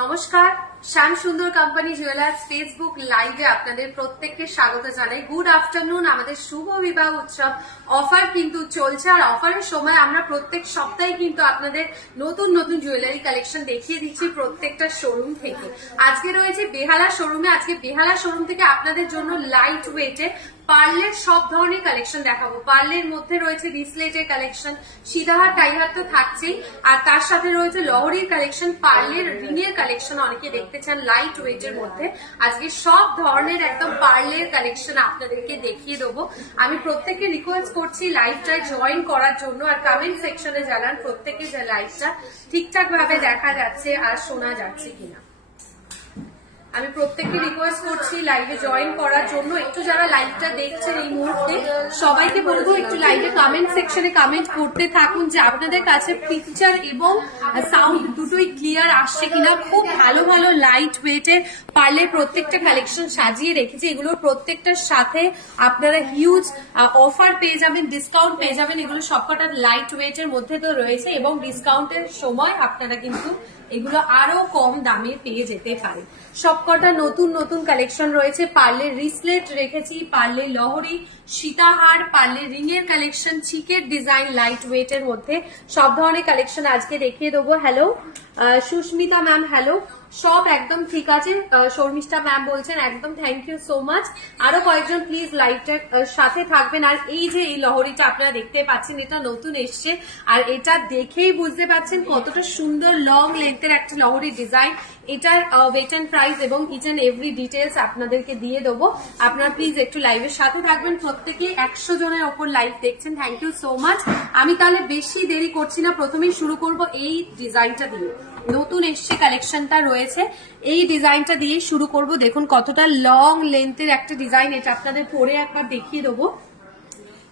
নমস্কার, শ্যাম সুন্দর company jewellers Facebook লাইভে আপনাদের প্রত্যেককে স্বাগত জানাই। Good afternoon. আমাদের শুভ বিবাহ উৎসব অফার কিন্তু চলছে, আর অফারের সময় আমরা প্রত্যেক সপ্তাহে কিন্তু আপনাদের নতুন নতুন জুয়েলারি কালেকশন দেখিয়ে দিচ্ছি প্রত্যেকটা শোরুম থেকে। আজকে রয়েছে বেহালা শোরুমে। আজকে বেহালা শোরুম থেকে আপনাদের জন্য লাইট ওয়েটের পার্লের সব ধরনের কালেকশন দেখাবো। পার্লের মধ্যে রয়েছে রিসলেটের কালেকশন, সীতাহার টাইহার তো থাকছেই, আর তার সাথে রয়েছে লহরির কালেকশন, পার্লের রিংয়ের কালেকশন অনেকে দেখতে চান লাইট ওয়েটের মধ্যে। আজকে সব ধরনের একদম পার্লের কালেকশন আপনাদেরকে দেখিয়ে দেবো। আমি প্রত্যেককে রিকোয়েস্ট করছি লাইভটায় জয়েন করার জন্য, আর কমেন্ট সেকশনে জানান প্রত্যেকে যে লাইভটা ঠিকঠাক ভাবে দেখা যাচ্ছে আর শোনা যাচ্ছে কিনা। আমি প্রত্যেককে রিকোয়েস্ট করছি লাইভে জয়েন করার জন্য। একটু যারা লাইভটা দেখছেন এই মুহূর্তে সবাইকে বলবো একটু লাইভে কমেন্ট সেকশনে কমেন্ট করতে থাকুন যে আপনাদের কাছে পিকচার এবং সাউন্ড দুটোই ক্লিয়ার আসছে কিনা। খুব ভালো ভালো লাইট ওয়েটের পার্লের প্রত্যেকটা কালেকশন সাজিয়ে রেখেছি। এগুলোর প্রত্যেকটার সাথে আপনারা হিউজ অফার পেয়ে যাবেন, ডিসকাউন্ট পেয়ে যাবেন। এগুলো সবকটা লাইট ওয়েটের মধ্যে তো রয়েছে, এবং ডিসকাউন্টের সময় আপনারা কিন্তু এগুলো আরো কম দামে পেয়ে যেতে পারে। সবকটা নতুন নতুন কালেকশন রয়েছে। পার্লের রিসলেট রেখেছি, পার্লের লহরি, সীতাহার, পার্লের রিং এর কালেকশন, চিকের ডিজাইন লাইট ওয়েট এর মধ্যে সব ধরনের কালেকশন আজকে দেখিয়ে দেবো। Hello Susmita ma'am, hello. সব একদম ঠিক আছে, শর্মিষ্ঠা ম্যাম বলছেন, একদম থ্যাংক ইউ সো মাচ। আরো কয়েকজন প্লিজ লাইভটার সাথে থাকবেন। আর এই যে এই লহরিটা আপনারা দেখতে পাচ্ছেন, এটা নতুন এসছে, আর এটা দেখেই বুঝতে পারছেন কতটা সুন্দর লং লেন্থের একটা লহরি ডিজাইন। এটার ওয়েট এন্ড প্রাইস এবং ইচ এন্ড এভরি ডিটেলস আপনাদেরকে দিয়ে দেবো। আপনারা প্লিজ একটু লাইভের সাথে থাকবেন। প্রত্যেকে 100 জনের ওপর লাইভ দেখছেন, থ্যাংক ইউ সো মাচ। আমি তাহলে বেশি দেরি করছি না, প্রথমেই শুরু করব এই ডিজাইনটা দিয়ে। নতুন এসছে কালেকশনটা রয়েছে, এই ডিজাইনটা দিয়ে শুরু করব। দেখুন কতটা লং লেন্থের একটা ডিজাইন, এটা আপনাদের পরে একবার দেখিয়ে দেবো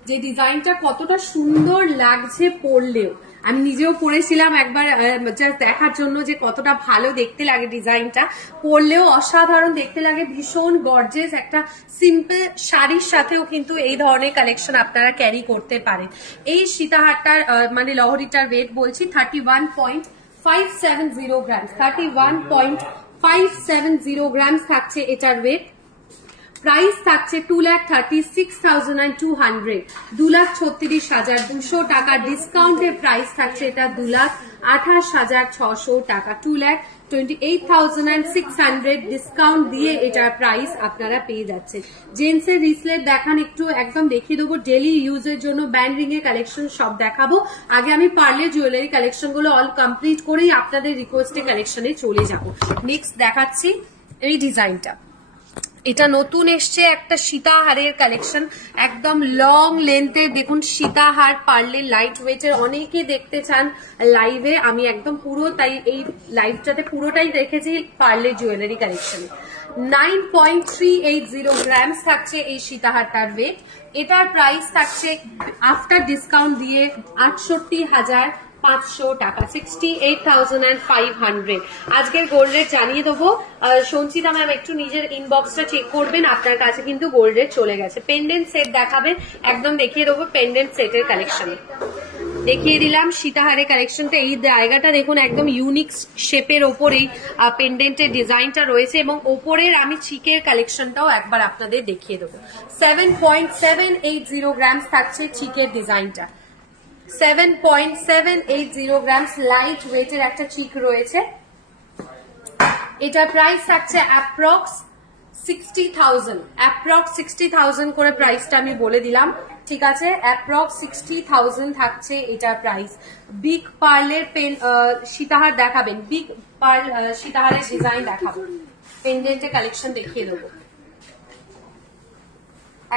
যে ডিজাইনটা কতটা সুন্দর লাগছে পরলেও। আমি নিজেও পরেছিলাম একবার জাস্ট দেখার জন্য যে কতটা ভালো দেখতে লাগে। ডিজাইনটা পরলেও অসাধারণ দেখতে লাগে, ভীষণ গর্জিয়াস। একটা সিম্পল শাড়ির সাথেও কিন্তু এই ধরনের কালেকশন আপনারা ক্যারি করতে পারেন। এই সীতাহারটার মানে লহরিটার ওয়েট বলছি 31.570 গ্রামস, 31.570 গ্রামস থাকছে এটার ওয়েট। প্রাইস থাকছে 2,36,200, 2,36,200 টাকা। ডিসকাউন্টের প্রাইস থাকছে এটা 2,28,600 টাকা, 2,28,600 ডিসকাউন্ট দিয়ে এটার প্রাইস আপনারা পেয়ে যাচ্ছেন। জেন্টসের রিসলেট দেখান একটু, একদম দেখিয়ে দেবো। ডেলি ইউজের জন্য ব্যান্ড রিং এর কালেকশন সব দেখাবো। আগে আমি পার্লের জুয়েলারি কালেকশন গুলো অল কমপ্লিট করেই আপনাদের রিকোয়েস্টের কালেকশনে চলে যাব। নেক্সট দেখাচ্ছি এই ডিজাইনটা। এটা নতুন এসছে একটা সীতাহারের কালেকশন, একদম লং লেন্থের। দেখুন সীতাহার পার্লের লাইট ওয়েটের, অনেকে দেখতে চান লাইভে। আমি একদম পুরো তাই এই লাইভটাতে পুরোটাই দেখেছি পার্লের জুয়েলারি কালেকশন। 9.380 গ্রামস থাকছে এই সীতাহারটার ওয়েট। এটার প্রাইস থাকছে আফটার ডিসকাউন্ট দিয়ে 68,500 টাকা, 68,500। আজকের গোল্ড রেট জানিয়ে দেবো। সঞ্চিতা ম্যাম একটু নিজের ইনবক্সটা চেক করবেন, আপনার কাছে কিন্তু গোল্ড রেট চলে গেছে। পেন্ডেন্ট সেট দেখাবেন, একদম দেখিয়ে দেবো পেন্ডেন্ট সেটের কালেকশন। দেখিয়ে দিলাম সীতাহারের কালেকশনটা। এই জায়গাটা দেখুন একদম ইউনিক শেপের ওপরেই পেন্ডেন্টের ডিজাইনটা রয়েছে, এবং ওপরের আমি চিকের কালেকশনটাও একবার আপনাদের দেখিয়ে দেবো। 7.780 গ্রামস থাকছে চিকের ডিজাইনটা, 7.780 গ্রামস লাইট ওয়েটের একটা চিক রয়েছে। এটা প্রাইস থাকছে অ্যাপ্রক্স 60,000 করে প্রাইসটা আমি বলে দিলাম, ঠিক আছে? অ্যাপ্রক্স 60,000 থাকছে এটা প্রাইস। বিগ পার্লের সীতাহার দেখাবেন, বিগ পার্ল সীতাহারের ডিজাইন দেখাবো, পেন্ডেন্টের কালেকশন দেখিয়ে দেবো,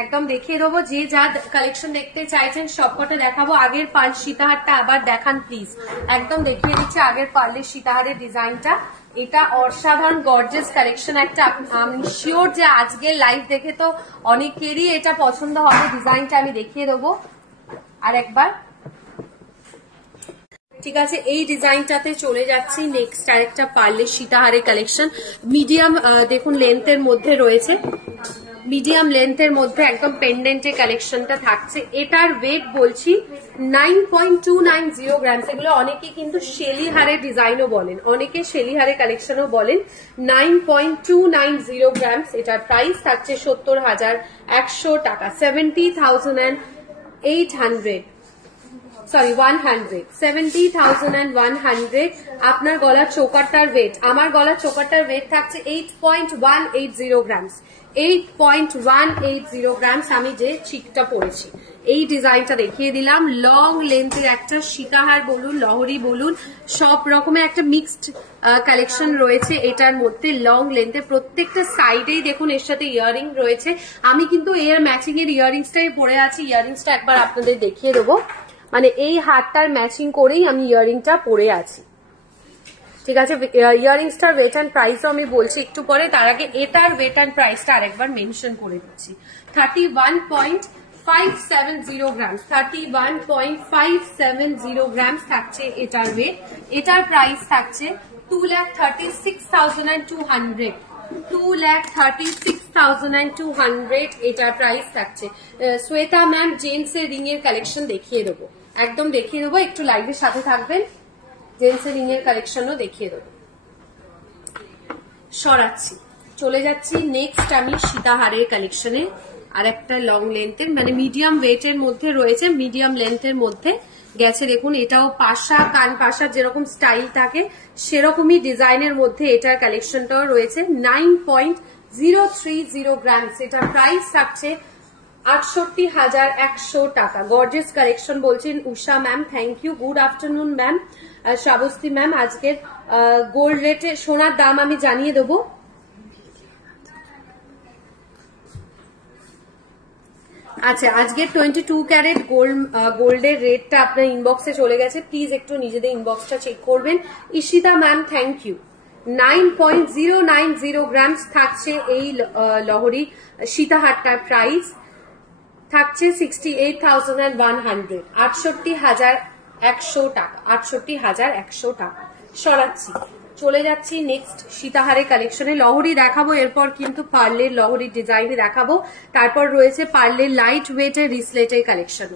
একদম দেখিয়ে দেবো। যে যা কালেকশন দেখতে চাইছেন সবকটা দেখাবো। আগের পার্ল সীতাহারটা আবার দেখান প্লিজ, একদম দেখিয়ে দিচ্ছি আগের পার্লের সীতাহারের ডিজাইনটা। এটা অসাধারণ গর্জিয়াস কালেকশন একটা। আমি শিওর যে আজকের লাইভ দেখে তো অনেকেরই এটা পছন্দ হবে। ডিজাইনটা আমি দেখিয়ে দেবো আর একবার, ঠিক আছে? এই ডিজাইনটাতে চলে যাচ্ছি। নেক্সট আরেকটা পার্লের সীতাহারের কালেকশন, মিডিয়াম দেখুন লেন্থের মধ্যে রয়েছে। মিডিয়াম লেন্থের মধ্যে একদম পেন্ডেন্টের কালেকশনটা থাকছে। এটার ওয়েট বলছি 9.290 গ্রাম। এগুলো অনেকে কিন্তু শেলি হারের ডিজাইনও বলেন, অনেকে শেলি হারের কালেকশনও বলেন। 9.290 গ্রাম। এটার প্রাইস থাকছে 70,100 টাকা, 70,800, সরি 100, 70,100। আপনার গলার চোকারটার ওয়েট, আমার গলার চোকারটার ওয়েট থাকছে 8.180 গ্রাম, 8.180 গ্রাম। আমি যে চিকটা পরেছি এই ডিজাইনটা দেখিয়ে দিলাম। লং লেন্থের একটা সীতাহার বলুন, লহরি বলুন, সব রকমের একটা মিক্সড কালেকশন রয়েছে এটার মধ্যে। লং লেন্থের প্রত্যেকটা সাইডেই দেখুন এর সাথে ইয়াররিং রয়েছে। আমি কিন্তু এর ম্যাচিং এর ইয়াররিংসটাই পরে আছি। ইয়াররিংসটা একবার আপনাদের দেখিয়ে দেবো, মানে এই হারটার ম্যাচিং করেই আমি ইয়াররিংটা পরে আছি। ঠিক আছে, ইয়াররিংসটার ওয়েট অ্যান্ড প্রাইসও আমি বলছি একটু পরে। তার আগে এটার ওয়েট অ্যান্ড প্রাইসটা আরেকবার মেনশন করে দিচ্ছি। 31.570 গ্রাম, 31.570 গ্রাম থাকছে এটার ওয়েট। এটার প্রাইস থাকছে 2,36,200, 2,36,200 এটার প্রাইস থাকছে। শ্বেতা ম্যাম জেন্টস এর রিং এর কালেকশন দেখিয়ে দেবো, একদম দেখিয়ে দেবো, একটু লাইভের সাথে থাকবেন। জেন্টস এর রিং এর কালেকশনও দেখিয়ে দেবো। সরাচ্ছি, চলে যাচ্ছি নেক্সট আমি সীতাহারের কালেকশনে। আর একটা লং লেন্থের, মানে মিডিয়াম ওয়েটের মধ্যে রয়েছে, মিডিয়াম লেন্থের মধ্যে গেছে। দেখুন এটাও পাশা, কান পাশার যেরকম স্টাইল থাকে সেরকমই ডিজাইনের মধ্যে এটার কালেকশনটাও রয়েছে। 9.030 গ্রাম। এটার প্রাইস থাকছে 68,100 টাকা। গর্জিয়াস কালেকশন বলছেন Usha ma'am, thank you. Good afternoon ma'am. Shrabasti ma'am, আজকের গোল্ড রেটে সোনার দাম আমি জানিয়ে দেবো। আচ্ছা, আজকে 22 ক্যারেট গোল্ডের রেটটা আপনার ইনবক্সে চলে গেছে, প্লিজ একটু নিজেদের ইনবক্সটা চেক করবেন। Ishita ma'am, thank you. 9.090 gram থাকছে এই লহরি সীতাহারটার প্রাইস থাকছে 68,100, 68,100 টাকা, 68,100 টাকা। সরাচ্ছি, চলে যাচ্ছি নেক্সট সীতাহারের কালেকশনে। লহরি দেখাবো, এরপর কিন্তু পার্লের লহরির ডিজাইনে দেখাবো। তারপর রয়েছে পার্লের লাইট ওয়েটের রিসলেটের কালেকশন।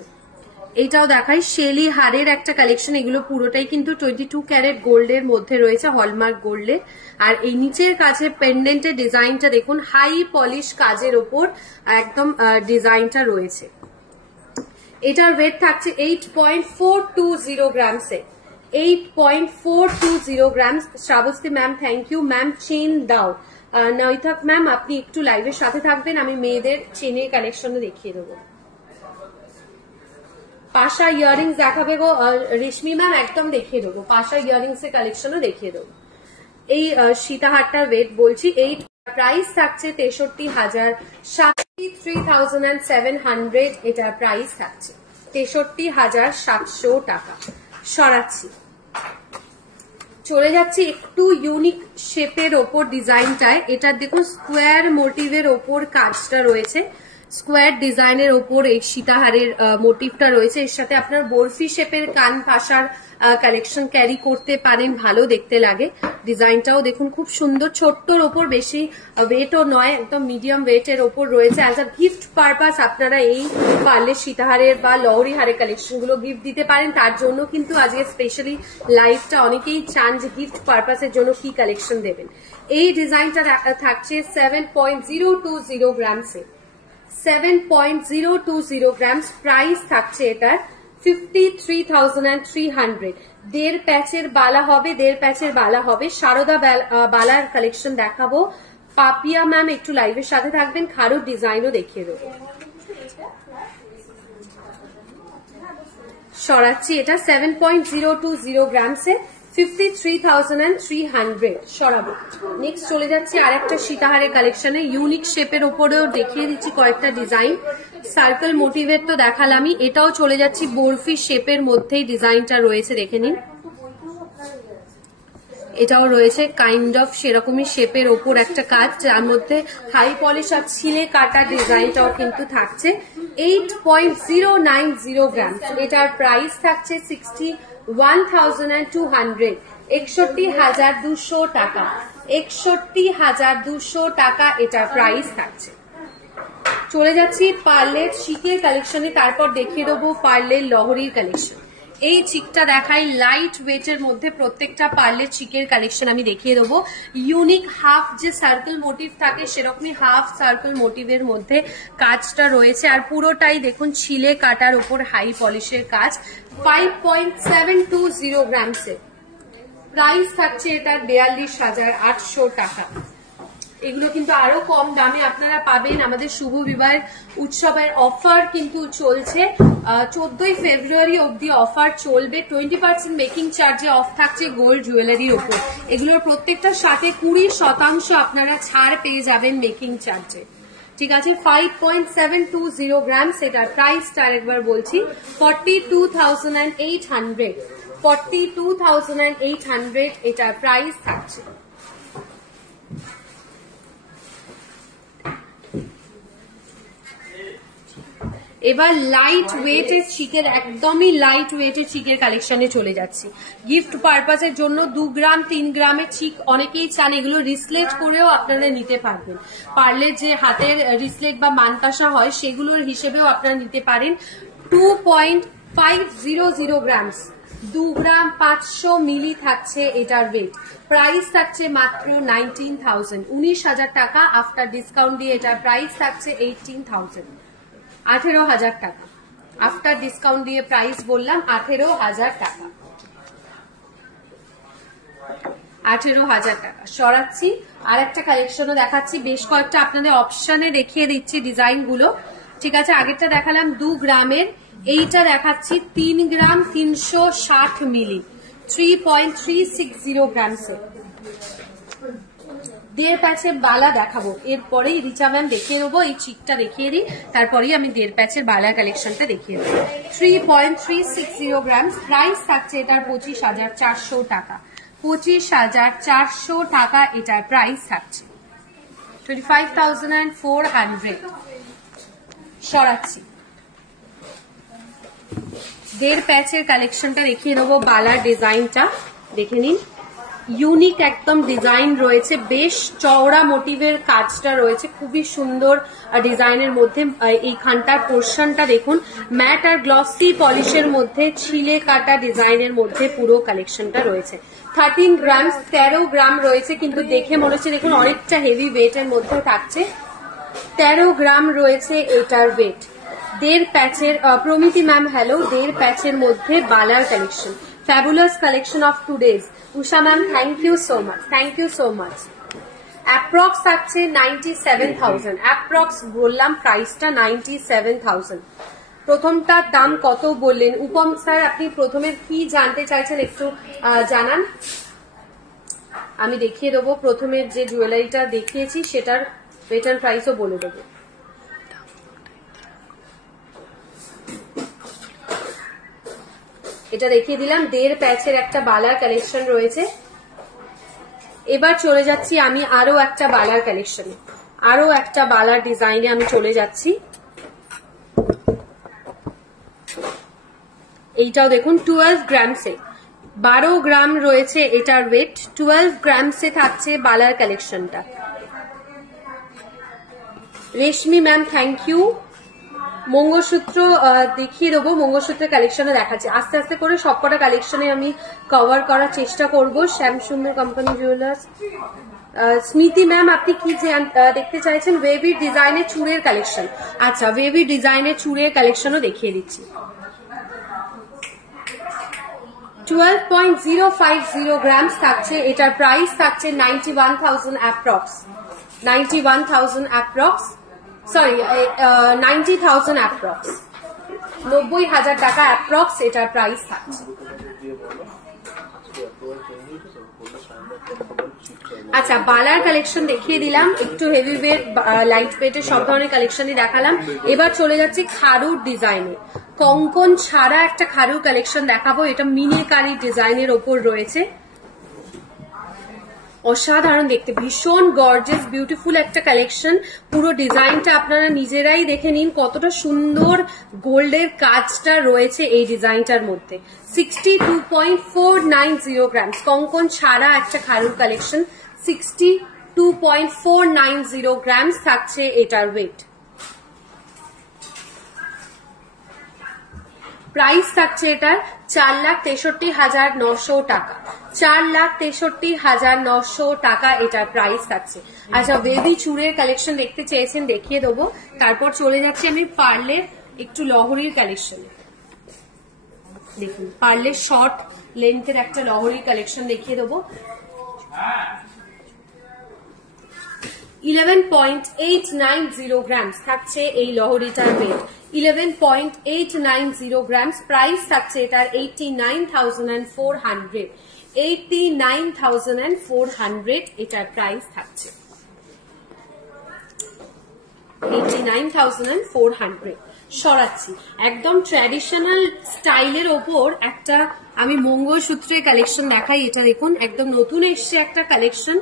এইটাও দেখাই, শেলি হারের একটা কালেকশন। এগুলো পুরোটাই কিন্তু 22 ক্যারেট গোল্ডের মধ্যে রয়েছে, হলমার্ক গোল্ডের। আর এই নিচের কাছে পেন্ডেন্টের ডিজাইনটা দেখুন, হাই পলিশ কাজের ওপর একদম ডিজাইনটা রয়েছে। এটার ওয়েট থাকছে 8.420 গ্রামসে, 8.420 gram. Shrabasti ma'am, thank you ma'am. Chain দাও, নৈথাক ম্যাম আপনি একটু লাইভের সাথে থাকবেন, আমি মেয়েদের চেনের কালেকশনও দেখিয়ে দেবো। পাশা ইয়াররিংস দেখাবে গো রেশমি ম্যাম, একদম দেখিয়ে দেবো। পাশা ইয়াররিংস এর কালেকশনও দেখিয়ে দেবো। এই সীতাহারটার ওয়েট বলছি, এই প্রাইস থাকছে 63,700, এটার প্রাইস থাকছে 63,700 টাকা। সরাচ্ছি, চলে যাচ্ছি একটু ইউনিক শেপের ওপর ডিজাইনটায়। এটা দেখুন স্কোয়ার মোটিভের ওপর কাজটা রয়েছে, স্কোয়ার ডিজাইনের ওপর এই সীতাহারের মোটিভটা রয়েছে। এর সাথে আপনার বরফি শেপের কান পাশার কালেকশন ক্যারি করতে পারেন, ভালো দেখতে লাগে। ডিজাইনটাও দেখুন খুব সুন্দর, ছোট্টর ওপর, বেশি ওয়েটও নয়, একদম মিডিয়াম ওয়েটের ওপর রয়েছে। অ্যাজ আ গিফট পারপাস আপনারা এই পার্লের সীতাহারের বা লহরি হারের কালেকশন গুলো গিফট দিতে পারেন। তার জন্য কিন্তু আজকে স্পেশালি লাইভটা অনেকেই চান যে গিফট পারপাসের জন্য কি কালেকশন দেবেন। এই ডিজাইনটা থাকছে 7.020 গ্রামসে, 7.020 গ্রাম। প্রাইস থাকছে এটার 53,300। 1.5 প্যাচের বালা হবে, 1.5 প্যাচের বালা হবে। সারদা বালার কালেকশন দেখাবো। পাপিয়া ম্যাম একটু লাইভের সাথে থাকবেন, খারুর ডিজাইনও দেখিয়ে দেবো। সরাচ্ছি, এটা 7.020 গ্রামসে 53,300 সরাবো। নেক্সট চলে যাচ্ছি আরেকটা সীতাহারের কালেকশনে, ইউনিক শেপের ওপরেও দেখিয়ে দিচ্ছি কয়েকটা ডিজাইন। সার্কেল মোটিভের তো দেখালামই, এটাও চলে যাচ্ছি বরফি শেপের মধ্যেই ডিজাইনটা রয়েছে, দেখে নিন। এটাও রয়েছে কাইন্ড অফ সেরকমই শেপের ওপর একটা কাজ, যার মধ্যে হাই পলিশ আর ছিলে কাটা ডিজাইনটাও কিন্তু থাকছে। 8.090 গ্রাম। এটার প্রাইস থাকছে 61,200, 61,200 টাকা, 61,200 টাকা এটার প্রাইস থাকছে। চলে যাচ্ছি পার্লের চিকের কালেকশনে, তারপর দেখিয়ে দেবো পার্লের লহরির কালেকশন। এই চিকটা দেখাই, লাইট ওয়েটের মধ্যে প্রত্যেকটা পার্লের চিকের কালেকশন আমি দেখিয়ে দেবো। ইউনিক হাফ যে সার্কেল মোটিভ থাকে সেরকমই হাফ সার্কেল মোটিভের মধ্যে কাজটা রয়েছে, আর পুরোটাই দেখুন ছিলে কাটার উপর হাই পলিশের কাজ। 5.720 গ্রামসে প্রাইস থাকছে এটা 42,800 টাকা। এগুলো কিন্তু আরো কম দামে আপনারা পাবেন। আমাদের শুভ বিবাহের উৎসবের অফার কিন্তু চলছে, 14ই ফেব্রুয়ারি অবধি অফার চলবে। 20% মেকিং চার্জে অফ থাকছে গোল্ড জুয়েলারির উপর। এগুলোর প্রত্যেকটার সাথে 20% আপনারা ছাড় পেয়ে যাবেন মেকিং চার্জে। ঠিক আছে, 5.720 গ্রাম, সেটার প্রাইসটা আরেকবার বলছি 42,800। 42,800 এটার প্রাইস থাকছে। এবার লাইট ওয়েটের চিকের, একদমই লাইট ওয়েটের চিকের কালেকশনে চলে যাচ্ছি। গিফট পারপাসের জন্য 2 গ্রাম 3 গ্রামের চিক অনেকেই চান, এগুলো রিসলেট করেও আপনারা নিতে পারবেন। পারলে যে হাতের রিসলেট বা মানতাসা হয় সেগুলোর হিসেবেও আপনারা নিতে পারেন। 2.500 গ্রামস, 2 গ্রাম 500 মিলি থাকছে এটার ওয়েট। প্রাইস থাকছে মাত্র 19,000, 19,000 টাকা। আফটার ডিসকাউন্ট দিয়ে এটার প্রাইস থাকছে 18,000, 18,000 টাকা। আফটার ডিসকাউন্ট দিয়ে প্রাইস বললাম 18,000 টাকা, 18,000 টাকা। সরাচ্ছি, আর একটা কালেকশনও দেখাচ্ছি। বেশ কয়েকটা আপনাদের অপশনে দেখিয়ে দিচ্ছি ডিজাইন গুলো। ঠিক আছে, আগেরটা দেখালাম 2 গ্রামের, এইটা দেখাচ্ছি 3 গ্রাম 360 মিলি, 3.360 গ্রামসে। দেড় প্যাচের বালা দেখাবো, এরপরেই রিচা ম্যাম দেখিয়ে দেবো। এই চিকটা দেখিয়ে দিই, তারপরেই আমি দেড় প্যাচের বালার কালেকশনটা দেখিয়ে দেবো। 3.360 গ্রাম, প্রাইস থাকছে এটার 25,400 টাকা। 25,400 টাকা এটার প্রাইস থাকছে। 25,400। সরাচ্ছি, দেড় প্যাচের কালেকশনটা দেখিয়ে দেবো। বালার ডিজাইনটা দেখে নিন, ইউনিক একদম ডিজাইন রয়েছে, বেশ চওড়া মোটিভের কাজটা রয়েছে, খুবই সুন্দর ডিজাইনের মধ্যে। এইখানটার পোর্শনটা দেখুন, ম্যাট আর গ্লসি পলিশের মধ্যে ছিলে কাটা ডিজাইনের মধ্যে পুরো কালেকশনটা রয়েছে। 13 গ্রাম, 13 গ্রাম রয়েছে, কিন্তু দেখে মনে হচ্ছে দেখুন অনেকটা হেভি ওয়েটের মধ্যে থাকছে। 13 গ্রাম রয়েছে এটার ওয়েট। দেড় প্যাচের, প্রমিতি ম্যাম হ্যালো, দেড় প্যাচের মধ্যে বালার collection. Fabulous collection of today's. Usha ma'am thank you so much, thank you so much. Approx থাকছে 97,000, অ্যাপ্রক্স বললাম প্রাইসটা 97,000। প্রথমটার দাম কত বললেন উপম স্যার? আপনি প্রথমে কি জানতে চাইছেন একটু জানান, আমি দেখিয়ে দেবো। প্রথমের যে জুয়েলারিটা দেখিয়েছি সেটার রিটার্ন প্রাইসও বলে দেবো। এটা দেখিয়ে দিলাম, দেড় প্যাচের একটা বালার কালেকশন রয়েছে। এবার চলে যাচ্ছি আমি আরো একটা বালার কালেকশনে, আরো একটা বালার ডিজাইনে আমি চলে যাচ্ছি। এইটাও দেখুন 12 গ্রামসে, 12 গ্রাম রয়েছে এটার ওয়েট। 12 গ্রামসে থাকছে বালার কালেকশনটা। রেশমি ম্যাম থ্যাংক ইউ। মঙ্গলসূত্র দেখিয়ে দেবো, মঙ্গলসূত্রের কালেকশনে দেখাচ্ছে। আস্তে আস্তে করে সবকটা কালেকশনে আমি কভার করার চেষ্টা করব। শ্যাম সুন্দর কোম্পানি জুয়েলার্স। স্মৃতি ম্যাম আপনি কি দেখতে চাইছেন? ওয়েভি ডিজাইনের চুড়ের কালেকশন। আচ্ছা, ওয়েভি ডিজাইনের চুড়ের কালেকশনও দেখিয়ে দিচ্ছি। 12.050 গ্রাম থাকছে, এটার প্রাইস থাকছে 91,000 অ্যাপ্রক্স, 91,000 অ্যাপ্রক্স, সরি 90,000 অ্যাপ্রক্স, 90,000 টাকা অ্যাপ্রক্স এটার প্রাইস থাকছে। আচ্ছা, বালার কালেকশন দেখিয়ে দিলাম, একটু হেভি ওয়েট লাইট ওয়েটের সব ধরনের কালেকশনই দেখালাম। এবার চলে যাচ্ছি খারুর ডিজাইনে, কঙ্কন ছাড়া একটা খারুর কালেকশন দেখাবো। এটা মিনিকারি ডিজাইনের ওপর রয়েছে, অসাধারণ দেখতে, ভীষণ গর্জিয়াস বিউটিফুল একটা কালেকশন। পুরো ডিজাইনটা আপনারা নিজেরাই দেখে নিন কতটা সুন্দর গোল্ডের কাজটা রয়েছে এই ডিজাইনটার মধ্যে। 62.490 গ্রাম, কঙ্কন ছাড়া একটা খারুর কালেকশন। 62.490 গ্রাম থাকছে এটার ওয়েট। প্রাইস থাকছে এটার 4,63,900 টাকা। 4,63,900 টাকা এটার প্রাইস থাকছে। আচ্ছা, বেবি চুড়ের কালেকশন দেখতে চেয়েছেন, দেখিয়ে দেবো। তারপর চলে যাচ্ছি আমি পার্লের একটু লহরির কালেকশনে। দেখুন, পার্লের শর্ট লেন্থের একটা লহরির কালেকশন দেখিয়ে দেবো। 11.890 গ্রামস থাকছে এই লহরিটার ওয়েট। 11.890 গ্রামস। প্রাইস থাকছে এটার 89,400। 89,400 এটার প্রাইস থাকছে। 89,400। সরাচ্ছি একদম ট্র্যাডিশনাল স্টাইলের ওপর একটা আমি মঙ্গলসূত্রের কালেকশন দেখাই। এটা দেখুন, একদম নতুন এসছে একটা কালেকশন,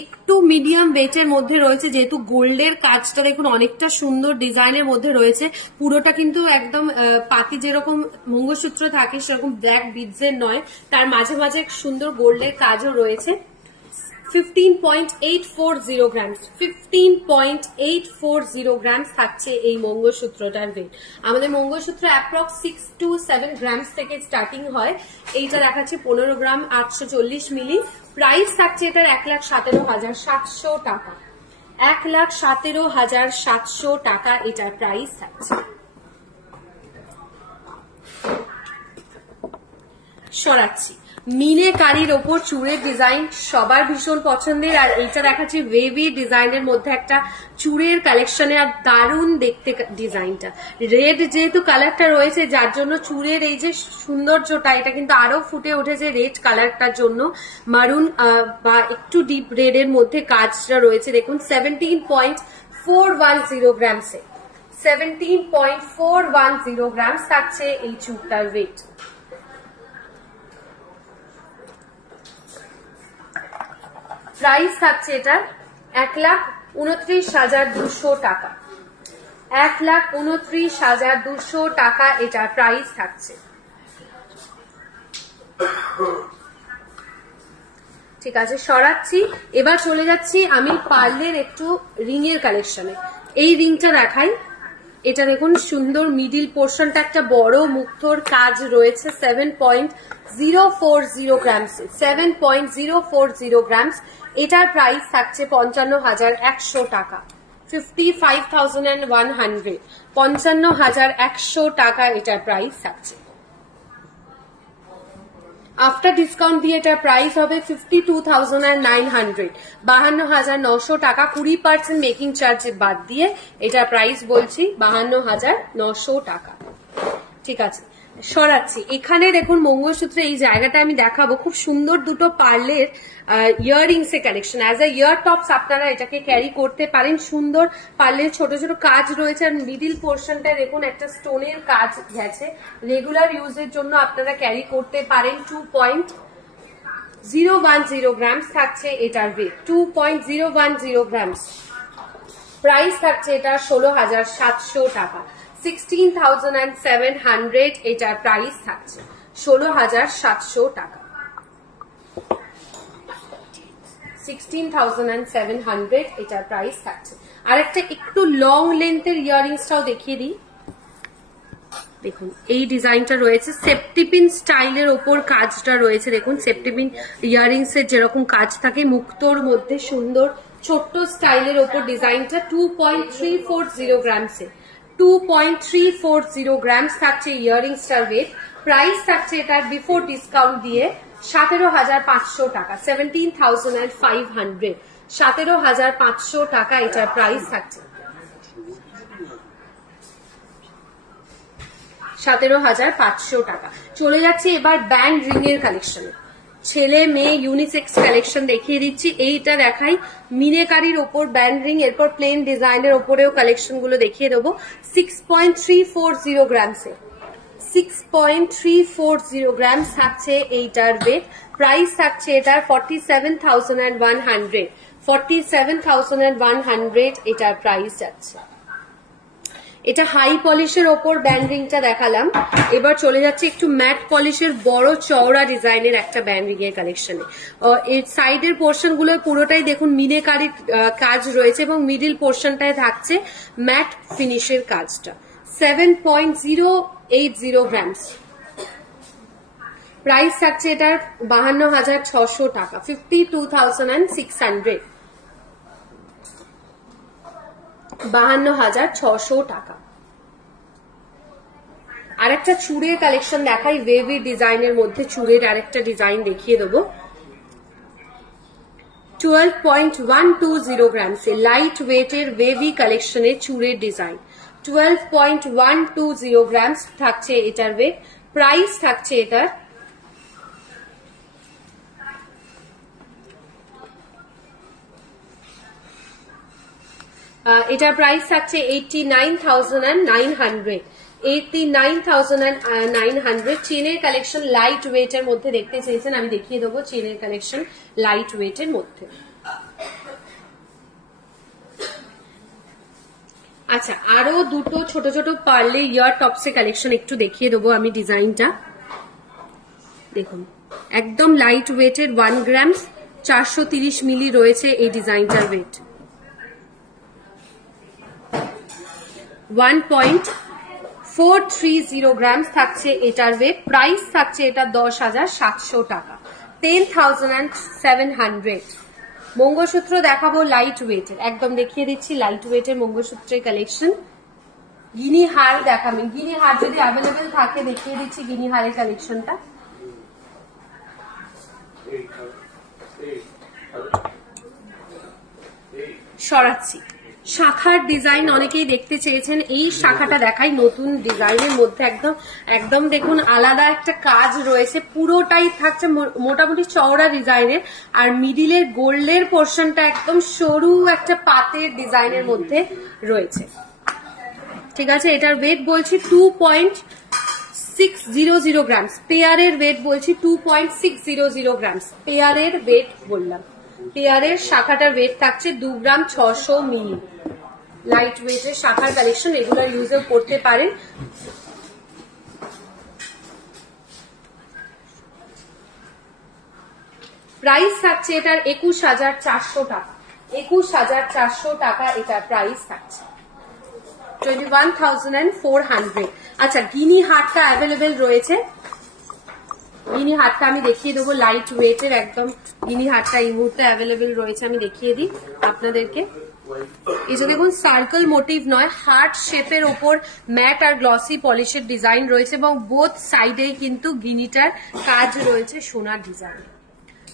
একটু মিডিয়াম ওয়েটের মধ্যে রয়েছে। যেহেতু গোল্ডের কাজটা দেখুন অনেকটা সুন্দর ডিজাইনের মধ্যে রয়েছে। পুরোটা কিন্তু একদম পাতি যেরকম মঙ্গলসূত্র থাকে সেরকম ব্ল্যাক বিডস এর নয়, তার মাঝে মাঝে সুন্দর গোল্ডের কাজও রয়েছে। 15.840 গ্রামস। 15.840 গ্রামস থাকছে এই মঙ্গলসূত্রটার ওয়েট। আমাদের মঙ্গলসূত্র অ্যাপ্রক্স 6 to 7 গ্রামস থেকে স্টার্টিং হয়। এইটা দেখাচ্ছে 15 গ্রাম 840 মিলি। প্রাইস থাকছে এটার 1,17,700 টাকা। 1,17,700 টাকা এটার প্রাইস থাকছে। সরাচ্ছি মিনেকারির ওপর চুড়ের ডিজাইন সবার ভীষণ পছন্দের। আর এইটা দেখাচ্ছি ওয়েভি ডিজাইনের মধ্যে একটা চুড়ের কালেকশনে। আর দারুণ দেখতে ডিজাইনটা। রেড যেহেতু কালারটা রয়েছে যার জন্য চুড়ের এই যে সৌন্দর্যটা এটা কিন্তু আরো ফুটে উঠেছে রেড কালারটার জন্য। মারুন বা একটু ডিপ রেড এর মধ্যে কাজটা রয়েছে। দেখুন 17.410 গ্রামসে। 17.410 গ্রামস থাকছে এই চুড়টার ওয়েট। প্রাইস থাকছে এটার 1,29,200 টাকা। 1,29,200 টাকা এটার প্রাইস থাকছে। ঠিক আছে, সরাচ্ছি। এবার চলে যাচ্ছি আমি পার্লের একটু রিং এর কালেকশনে। এই রিংটা দেখাই। এটা দেখুন সুন্দর মিডিল পোর্শনটা একটা বড় মুক্তোর কাজ রয়েছে। 7.040 গ্রামস। 7.040 গ্রামস। এটার প্রাইস থাকছে 55,100 টাকা। 55,100। 55,100 টাকা এটার প্রাইস থাকছে। আফটার ডিসকাউন্ট দিয়ে এটার প্রাইস হবে 52,900। 52,900 টাকা। 20% মেকিং চার্জ বাদ দিয়ে এটার প্রাইস বলছি 52,900 টাকা। ঠিক আছে, সরাচ্ছি। এখানে দেখুন মঙ্গলসূত্রে এই জায়গাটা আমি দেখাবো। খুব সুন্দর দুটো পার্লের ইয়াররিংস এর collection. As a year tops আপনারা এটাকে ক্যারি করতে পারেন। সুন্দর পার্লের ছোট ছোট কাজ রয়েছে। আর মিডিল পোর্শনটা দেখুন একটা স্টোনের কাজ গেছে। রেগুলার ইউজের জন্য আপনারা ক্যারি করতে পারেন। 2.010 গ্রামস থাকছে এটার ওয়েট। 2.010 গ্রামস। প্রাইস থাকছে এটা 16,700 টাকা। 16,700 এটার প্রাইস থাকছে। 16,700 টাকা। 16,700 এটার প্রাইস থাকছে। আর একটা একটু লং লেন্থের ইয়াররিংসটাও দেখিয়ে দিই। দেখুন এই ডিজাইনটা রয়েছে সেপ্টিপিন স্টাইলের ওপর কাজটা রয়েছে। দেখুন সেপ্টিপিন ইয়াররিংস এর যেরকম কাজ থাকে মুক্তোর মধ্যে সুন্দর ছোট্ট স্টাইলের ওপর ডিজাইনটা। 2.340 গ্রামসে। 2.340 গ্রামস থাকছে ইয়াররিংসটার ওয়েট। প্রাইস থাকছে এটার বিফোর ডিসকাউন্ট দিয়ে 17,500 টাকা। 17,500। 17,500 টাকা এটার প্রাইস থাকছে। 17,500 টাকা। চলে যাচ্ছে এবার ব্যান্ড রিং এর কালেকশনে। ছেলে মেয়ে ইউনিসেক্স কালেকশন দেখিয়ে দিচ্ছি। এইটা দেখাই মিনেকারির ওপর ব্যান্ড রিং, এরপর প্লেন ডিজাইনের ওপরেও কালেকশন গুলো দেখিয়ে দেবো। 6.340 গ্রামসে। 6.340 গ্রামস থাকছে এইটার ওয়েট। প্রাইস থাকছে এটার 47,100। 47,100 এটার প্রাইস যাচ্ছে। এটা হাই পলিশের ওপর ব্যান্ড রিংটা দেখালাম। এবার চলে যাচ্ছে একটু ম্যাট পলিশের বড় চওড়া ডিজাইনের একটা ব্যান্ড রিং এর কালেকশনে। এর সাইডের পোর্শন গুলো পুরোটাই দেখুন মিনেকারির কাজ রয়েছে এবং মিডিল পোর্শনটায় থাকছে ম্যাট ফিনিশের কাজটা। 7.080 গ্রামস। প্রাইস থাকছে এটার 52,600 টাকা, 52,600, 52,600 টাকা। আরেকটা চুড়ের কালেকশন দেখাই, ওয়েভি ডিজাইনের মধ্যে চুড়ের আরেকটা ডিজাইন দেখিয়ে দেবো। 12.120 গ্রামস লাইট ওয়েটের ওয়েভি কালেকশনের চুড়ের ডিজাইন। 12.120 গ্রামস থাকছে এটার ওয়েট। প্রাইস থাকছে এটার প্রাইস থাকছে 89,900, 89,900। চেনের কালেকশন লাইট ওয়েটের মধ্যে দেখতে চেয়েছেন, আমি দেখিয়ে দেবো চেনের কালেকশন লাইট ওয়েটের মধ্যে। আচ্ছা, আরো দুটো ছোট ছোট পার্লে ইয়ার টপসের কালেকশন একটু দেখিয়ে দেবো আমি। ডিজাইনটা দেখুন, একদম লাইট ওয়েটের 1 গ্রামস 430 মিলি রয়েছে এই ডিজাইনটার ওয়েট। 1.430 গ্রামস থাকছে এটার ওয়েট। প্রাইস থাকছে এটা 10,700 টাকা, 10,700। মঙ্গলসূত্র দেখাবো লাইট ওয়েটের, একদম দেখিয়ে দিচ্ছি লাইট ওয়েটের মঙ্গলসূত্রের কালেকশন। গিনি হার দেখাবেন, গিনি হার যদি অ্যাভেলেবেল থাকে দেখিয়ে দিচ্ছি গিনি হারের কালেকশনটা। সরাচ্ছি শাখার ডিজাইন অনেকেই দেখতে চেয়েছেন, এই শাখাটা দেখাই নতুন ডিজাইনের মধ্যে। একদম একদম দেখুন আলাদা একটা কাজ রয়েছে, পুরোটাই থাকছে মোটামুটি চওড়া ডিজাইনের, আর মিডিলের গোল্ডের পোর্শনটা একদম সরু একটা পাতের ডিজাইনের মধ্যে রয়েছে। ঠিক আছে, এটার ওয়েট বলছি 2.600 গ্রামস। পেয়ারের ওয়েট বলছি 2.600 গ্রামস। পেয়ারের ওয়েট বললাম, পেয়ারের শাখাটার ওয়েট থাকছে 2 গ্রাম 600 মিলি। লাইট ওয়েটের শাখার কালেকশন, রেগুলার ইউজও করতে পারেন। প্রাইস থাকছে এটার 21,400 টাকা, 21,400 টাকা এটার প্রাইস থাকছে। 21,400। আচ্ছা, গিনি হারটা অ্যাভেলেবেল রয়েছে, গিনি হারটা আমি দেখিয়ে দেবো লাইট ওয়েটের। একদম গিনি হারটা এই মুহূর্তে অ্যাভেলেবেল রয়েছে, আমি দেখিয়ে দিই আপনাদেরকে। এই যে দেখুন সার্কেল মোটিভ নয়, হার্ট শেপের ওপর ম্যাট আর গ্লসি পলিশের ডিজাইন রয়েছে, এবং বোথ সাইডেই কিন্তু গিনিটার কাজ রয়েছে সোনার ডিজাইন।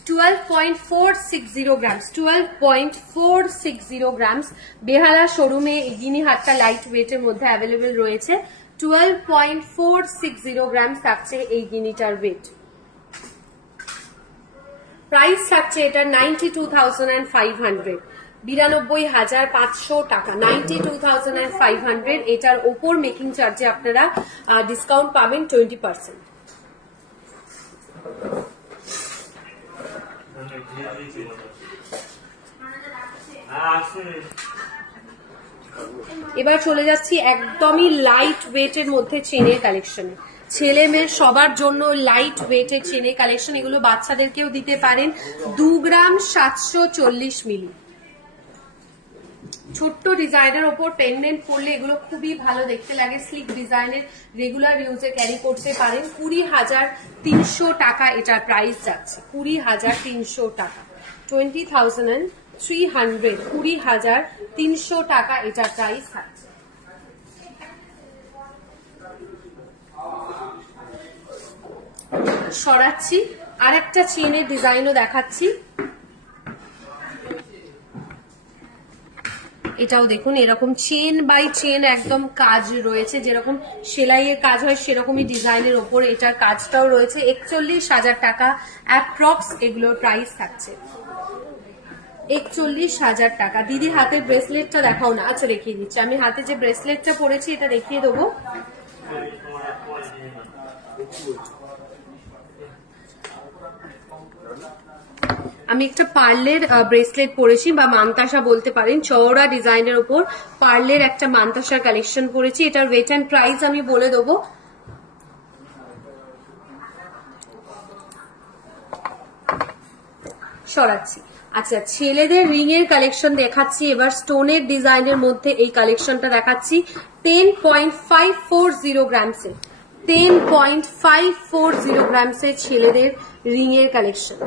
12.460 grams, 12.460 grams. বেহালা শোরুমে গিনি হারটা লাইট ওয়েটের মধ্যে অ্যাভেলেবেল রয়েছে। 12.460 গ্রামস থাকছে এই গিনিটার ওয়েট। প্রাইস থাকছে এটা 92,500, 92,500 টাকা, 92,500। এটার ওপর মেকিং চার্জে আপনারা ডিসকাউন্ট পাবেন 20%। এবার চলে যাচ্ছি একদমই লাইট ওয়েটের মধ্যে চেনের কালেকশনে। ছেলে মেয়ে সবার জন্য লাইট ওয়েটের চেনের কালেকশন, এগুলো বাচ্চাদেরকেও দিতে পারেন। 2 গ্রাম 740 মিলি। ছোট্ট ডিজাইনের ওপর পেন্ডেন্ট পরলে এগুলো খুবই ভালো দেখতে লাগে। স্লিক ডিজাইনের রেগুলার ইউজে ক্যারি করতে পারেন। 20,300 টাকা এটার প্রাইস যাচ্ছে, 20,300 টাকা, 20,300, 20,300 টাকা এটার প্রাইস থাকছে। সরাচ্ছি, আরেকটা চেনের ডিজাইনও দেখাচ্ছি। এটাও দেখুন এরকম চেন বাই চেন একদম কাজ রয়েছে, যেরকম সেলাইয়ের কাজ হয় সেরকমই ডিজাইনের ওপর এটার কাজটাও রয়েছে। 41,000 টাকা অ্যাপ্রক্স এগুলোর প্রাইস থাকছে, 41,000 টাকা। দিদি হাতের ব্রেসলেটটা দেখাও না। আচ্ছা দেখিয়ে দিচ্ছি, আমি হাতে যে ব্রেসলেটটা পরেছি এটা দেখিয়ে দেবো। আমি একটা পার্লের ব্রেসলেট পরেছি, বা মানতাসা বলতে পারেন, চওড়া ডিজাইনের উপর পার্লের একটা মানতাসার কালেকশন পরেছি। এটার ওয়েট অ্যান্ড প্রাইস আমি বলে দেবো। সরাচ্ছি। আচ্ছা, ছেলেদের রিং এর কালেকশন দেখাচ্ছি এবার, স্টোনের ডিজাইনের মধ্যে এই কালেকশনটা দেখাচ্ছি 10.540 গ্রামসে, 10.540 গ্রামসে ছেলেদের রিং এর কালেকশন।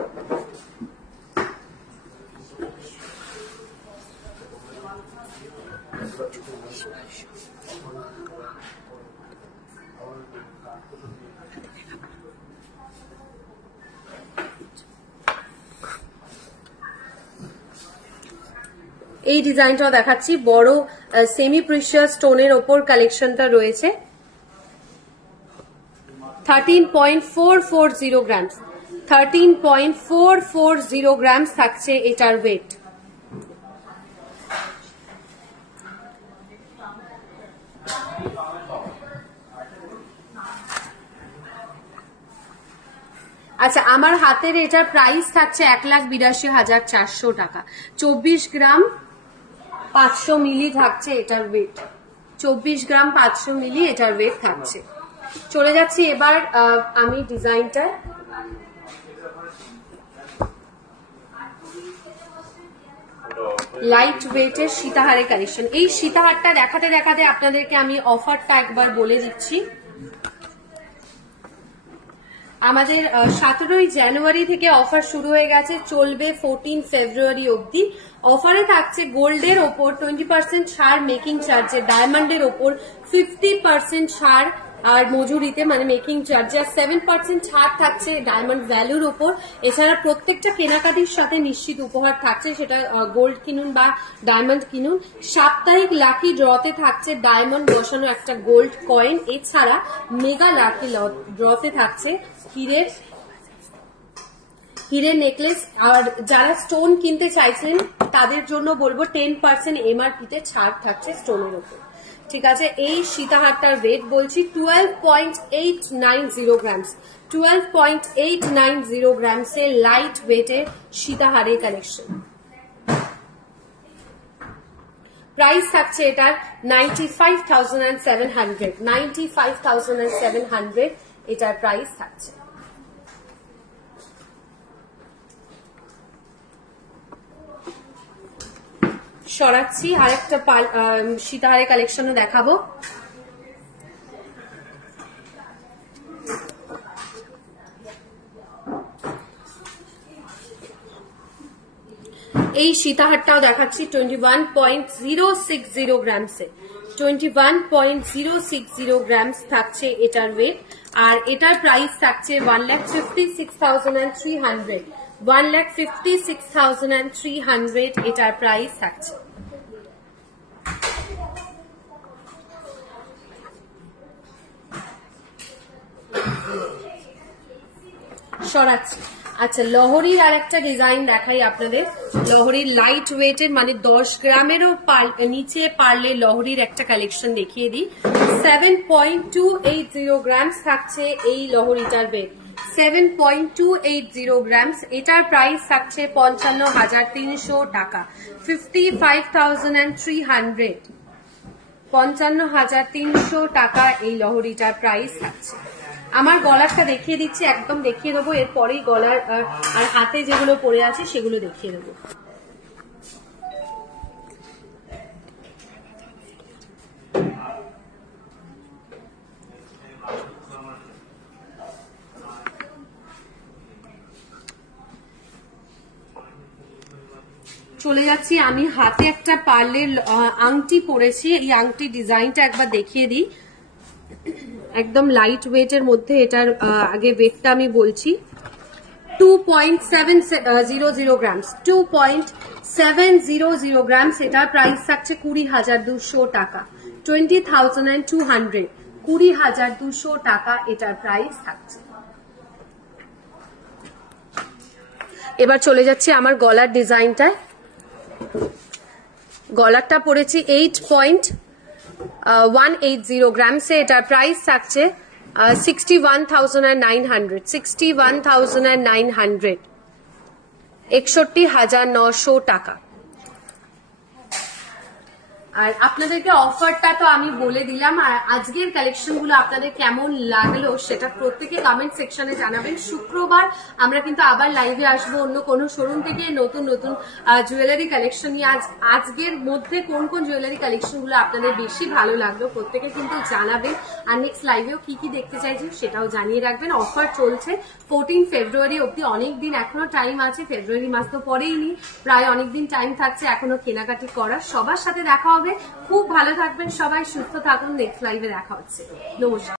এই ডিজাইনটাও দেখাচ্ছি, বড় সেমি প্রিশিয়াস স্টোনের ওপর কালেকশনটা রয়েছে 13.440 গ্রামস, 13.440 গ্রামস থাকছে এটার ওয়েট। আচ্ছা, আমার হাতের এটার প্রাইস থাকছে 1,82,400 টাকা। 24 গ্রাম 500 মিলি থাকছে এটার ওয়েট, 24 গ্রাম 500 মিলি এটার ওয়েট থাকছে। চলে যাচ্ছি এবার আমি ডিজাইনটা, লাইট ওয়েটের সীতাহারের কালেকশন। এই সীতাহারটা দেখাতে দেখাতে আপনাদেরকে আমি অফারটা একবার বলে দিচ্ছি। আমাদের 17 জানুয়ারি থেকে অফার শুরু হয়ে গেছে, চলবে 14 ফেব্রুয়ারি অবধি। অফারে থাকছে গোল্ডের ওপর 20% ছাড় মেকিং চার্জে, ডায়মন্ডের ওপর 50% ছাড় আর মজুরিতে মানে মেকিং চার্জে, আর 7% ছাড় থাকছে ডায়মন্ড ভ্যালুর ওপর। এছাড়া প্রত্যেকটা কেনাকাটির সাথে নিশ্চিত উপহার থাকছে, সেটা গোল্ড কিনুন বা ডায়মন্ড কিনুন। সাপ্তাহিক লাকি ড্রতে থাকছে ডায়মন্ড বসানো একটা গোল্ড কয়েন, এছাড়া মেগা লাকি ড্রতে থাকছে হিরের নেকলেস। আর যারা স্টোন কিনতে চাইছেন তাদের জন্য বলবো 10% এমআরপিতে ছাড় থাকছে স্টোনের উপর। ঠিক আছে, এই সীতাহারটার ওয়েট বলছি 12.890 গ্রামস, 12.890 গ্রামসে লাইট ওয়েটের সীতাহারের কালেকশন। প্রাইস থাকছে এটার 95,700, 95,700 এটার প্রাইস থাকছে। সরাচ্ছি, আরেকটা সীতাহারের কালেকশনও দেখাবো। এই সীতাহারটাও দেখাচ্ছি 21.060 গ্রামসে, 21.060 গ্রামস থাকছে এটার ওয়েট। আর এটার প্রাইস থাকছে 1,56,300, 1,56,300 এটার প্রাইস থাকছে। সরাচ্ছি। আচ্ছা, লহরির আর একটা ডিজাইন দেখাই আপনাদের। লহরির লাইট ওয়েটের মানে 10 গ্রামেরও নিচে পারলে লহরির একটা কালেকশন দেখিয়ে দিই। 7.280 গ্রামস থাকছে এই লহরিটার ওয়েট, 7.280 গ্রামস। এটার প্রাইস থাকছে 55,300 টাকা, 55,300, 55,300 টাকা এই লহরিটার প্রাইস থাকছে। আমার গলারটা দেখিয়ে দিচ্ছি, একদম দেখিয়ে দেবো, এরপরেই গলার আর হাতে যেগুলো পরে আছে সেগুলো দেখিয়ে দেবো। চলে যাচ্ছি, আমি হাতে একটা পার্লের আংটি পরেছি, এই আংটি ডিজাইনটা একবার দেখিয়ে দিই। একদম লাইট ওয়েটের মধ্যে এটার আগে ওয়েটটা আমি বলছি 2.700 গ্রামস, 2.700 গ্রামস। এটার প্রাইস থাকছে 20,200 টাকা, 20,200, 20,200 টাকা এটার প্রাইস থাকছে। এবার চলে যাচ্ছে আমার গলার ডিজাইনটায়। গলারটা পড়েছি 8.180 গ্রামসে, এটার প্রাইস থাকছে 61,900, 61,900, 61,900 টাকা। আর আপনাদেরকে অফারটা তো আমি বলে দিলাম, আর আজকের কালেকশন গুলো আপনাদের কেমন লাগলো সেটা প্রত্যেকে কমেন্ট সেকশনে জানাবেন। শুক্রবার আমরা কিন্তু আবার লাইভে আসবো অন্য কোনো শোরুম থেকে নতুন নতুন জুয়েলারি কালেকশন নিয়ে। আজকের মধ্যে কোন কোন জুয়েলারি কালেকশন গুলো আপনাদের বেশি ভালো লাগলো প্রত্যেকে কিন্তু জানাবেন, আর নেক্সট লাইভেও কি কি দেখতে চাইছেন সেটাও জানিয়ে রাখবেন। অফার চলছে 14 ফেব্রুয়ারি অব্দি, অনেকদিন এখনো টাইম আছে, ফেব্রুয়ারি মাস তো পরেই নি, প্রায় অনেকদিন টাইম থাকছে এখনো কেনাকাটি করার। সবার সাথে দেখা হবে, খুব ভালো থাকবেন সবাই, সুস্থ থাকুন, নেক্সট লাইভে দেখা হচ্ছে, নমস্কার।